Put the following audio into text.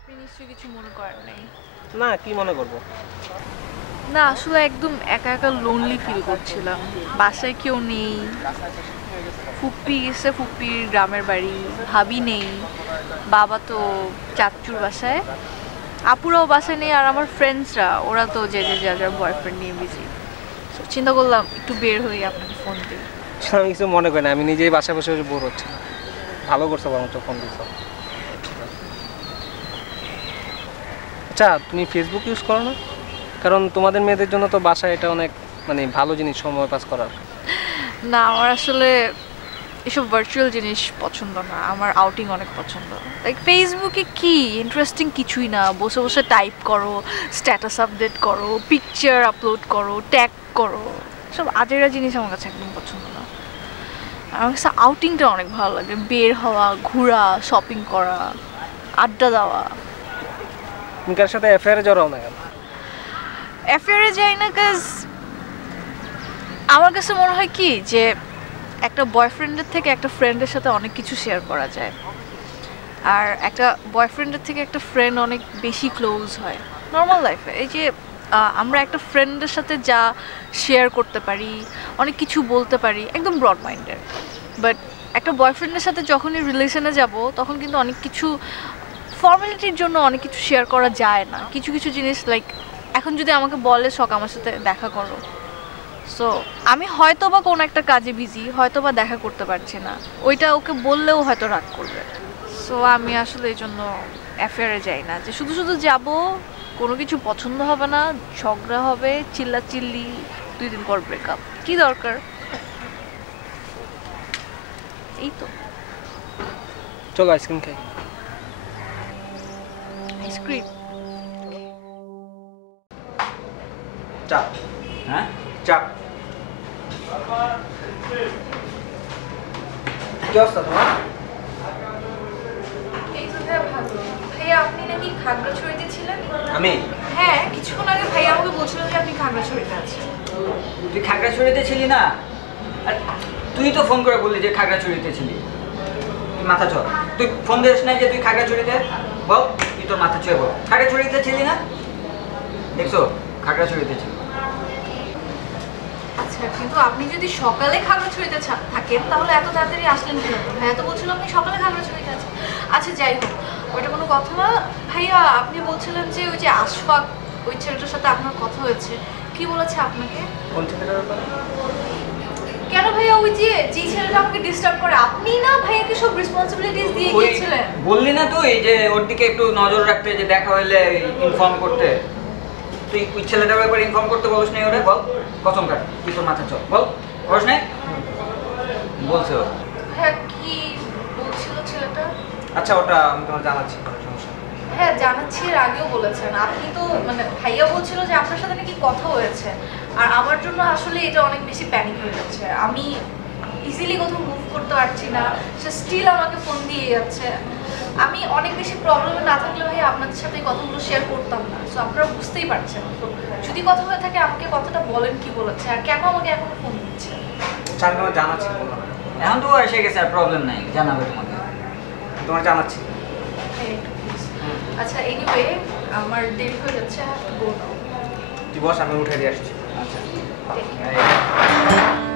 আপনি নিশ্চয়ই কিছু মনে করেন নাই। না, কি মনে করব? না আসলে একদম একা একা লোনলি ফিল করছিলাম। বাসায় কেউ নেই, ফুপ্পি গেছে ফুপ্পির গ্রামের বাড়ি, ভাবি নেই, বাবা তো চাচুর বাসায়, আপুরাও বাসায় নেই, আর আমার ফ্রেন্ডসরা ওরা তো যে যে যার বয়ফ্রেন্ড নিয়ে বিজি। চিন্তা করলাম একটু বের হয়ে আপনাকে ফোন দিই। আমি কিছু মনে করি না, আমি নিজেই বাসায় বসে বসে বোর হচ্ছি। ভালো করছো বরঞ্চ ফোন দিছো। আচ্ছা, তুমি ফেসবুক ইউজ করো না? কারণ তোমাদের মেয়েদের জন্য তো বাসায় এটা অনেক মানে ভালো জিনিস সময় পাস করার। না আমার আসলে এসব ভার্চুয়াল জিনিস পছন্দ না, আমার আউটিং অনেক পছন্দ। লাইক ফেসবুকে কি ইন্টারেস্টিং কিছুই না, বসে বসে টাইপ করো, স্ট্যাটাস আপডেট করো, পিকচার আপলোড করো, ট্যাগ করো, সব আজেরা জিনিস আমার কাছে একদম পছন্দ না। আমার কাছে আউটিংটা অনেক ভালো লাগে, বের হওয়া, ঘোরা, শপিং করা, আড্ডা দেওয়া। তুমি কার সাথে অ্যাফেয়ারে জড়াও না কেন? অ্যাফেয়ারে যাই না কাজ আমার কাছে মনে হয় কি যে একটা বয়ফ্রেন্ডের থেকে একটা ফ্রেন্ডের সাথে অনেক কিছু শেয়ার করা যায়, আর একটা বয়ফ্রেন্ডের থেকে একটা ফ্রেন্ড অনেক বেশি ক্লোজ হয় নর্মাল লাইফে। এই যে আমরা একটা ফ্রেন্ডের সাথে যা শেয়ার করতে পারি, অনেক কিছু বলতে পারি, একদম ব্রড মাইন্ডের। বাট একটা বয়ফ্রেন্ডের সাথে যখনই রিলেশনে যাব তখন কিন্তু অনেক কিছু ফর্মালিটির জন্য অনেক কিছু শেয়ার করা যায় না। কিছু কিছু জিনিস লাইক এখন যদি আমাকে বলে শখ আমার সাথে দেখা করো, সো আমি হয়তো বা কোনো একটা কাজে বিজি, হয়তো বা দেখা করতে পারছি না, ওইটা ওকে বললেও হয়তো রাগ করবে। সো আমি আসলে এই জন্য অ্যাফেয়ারে যাই না, যে শুধু শুধু যাব, কোনো কিছু পছন্দ হবে না, ঝগড়া হবে, চিল্লাচিল্লি, 2 দিন পর ব্রেকআপ, কি দরকার? এই তো। চলো আইসক্রিম খাই। আইসক্রিম? চাপ। হ্যাঁ চাপ। কি অবস্থা তোমার? এই তো ভাইয়া ভালো। ভাইয়া আপনি নাকি খাগড়াছড়িতে ছিলেন? আমি? হ্যাঁ, কিছুক্ষণ আগে ভাইয়া আমাকে বলছিল যে আপনি খাগড়াছড়িতে আছেন। তুই খাগড়াছড়িতে ছিলি না? আর তুই তো ফোন করে বললি যে খাগড়াছড়িতে ছিলি। তুই মাথা চল, তুই ফোন দিস না যে তুই খাগড়াছড়িতে? বল, তুই তোর মাথা ছুঁয়ে বল, খাগড়াছড়িতে ছিলি না? দেখছো, খাগড়াছড়িতে ছিলি। আচ্ছা, কিন্তু আপনি যদি সকালে খাগড়াছড়িতে থাকেন তাহলে এত তাড়াতাড়ি আসলেন কেন? ভাইয়া তো বলছিল আপনি সকালে খাগড়াছড়িতে আছেন। আচ্ছা যাই হোক, ওইটা কোনো কথা না। ভাইয়া আপনি বলছিলেন যে ওই যে আশফাক, ওই ছেলেটার সাথে আপনার কথা হয়েছে, কি বলেছে আপনাকে? কোন ছেলেটার ব্যাপারে? কেন ভাইয়া, ওই যে ছেলেটা আমাকে ডিস্টার্ব করে, আপনি না ভাইয়াকে সব রেসপন্সিবিলিটিস দিয়ে গিয়েছিলেন? বললি না তুই যে ওর দিকে একটু নজর রাখতে, যে দেখা হইলে ইনফর্ম করতে? তুই ওই ছেলেটার ব্যাপারে ইনফর্ম করতে বলিস নাই ওরে? বল, কসম কাট, তুই তোর মাথা চল, বল, বলিস নাই? বলছে ও। হ্যাঁ, কি বলছিল ছেলেটা? আচ্ছা, ওটা আমি তোমার জানাচ্ছি, কোনো সমস্যা নেই। হ্যাঁ জানাচ্ছি, এর আগেও বলেছেন আপনি তো, মানে ভাইয়া বলছিল যে আপনার সাথে নাকি কথা হয়েছে, আর আমার জন্য আসলে এটা অনেক বেশি প্যানিক হয়ে যাচ্ছে। আমি ইজিলি কোথাও মুভ করতে পারছি না, সে স্টিল আমাকে ফোন দিয়ে যাচ্ছে। আমি অনেক বেশি প্রবলেমে না থাকলে ভাই আপনাদের সাথে এই কথাগুলো শেয়ার করতাম না। সো আপনারা বুঝতেই পারছেন, তো যদি কথা হয়ে থাকে আমাকে কথাটা বলেন, কি বলেছে আর কেন আমাকে এখন ফোন দিচ্ছে। আচ্ছা, আমি তোমার জানাচ্ছি, বললাম এখন তো এসে গেছে, আর প্রবলেম নাই, জানাবে তোমাকে। তোমার জানাচ্ছি। আচ্ছা এনিওয়ে, আমার দেরি হয়ে যাচ্ছে, I have to go now. তুই বস, আমি উঠে দিয়ে আসছি। আচ্ছা। Take care.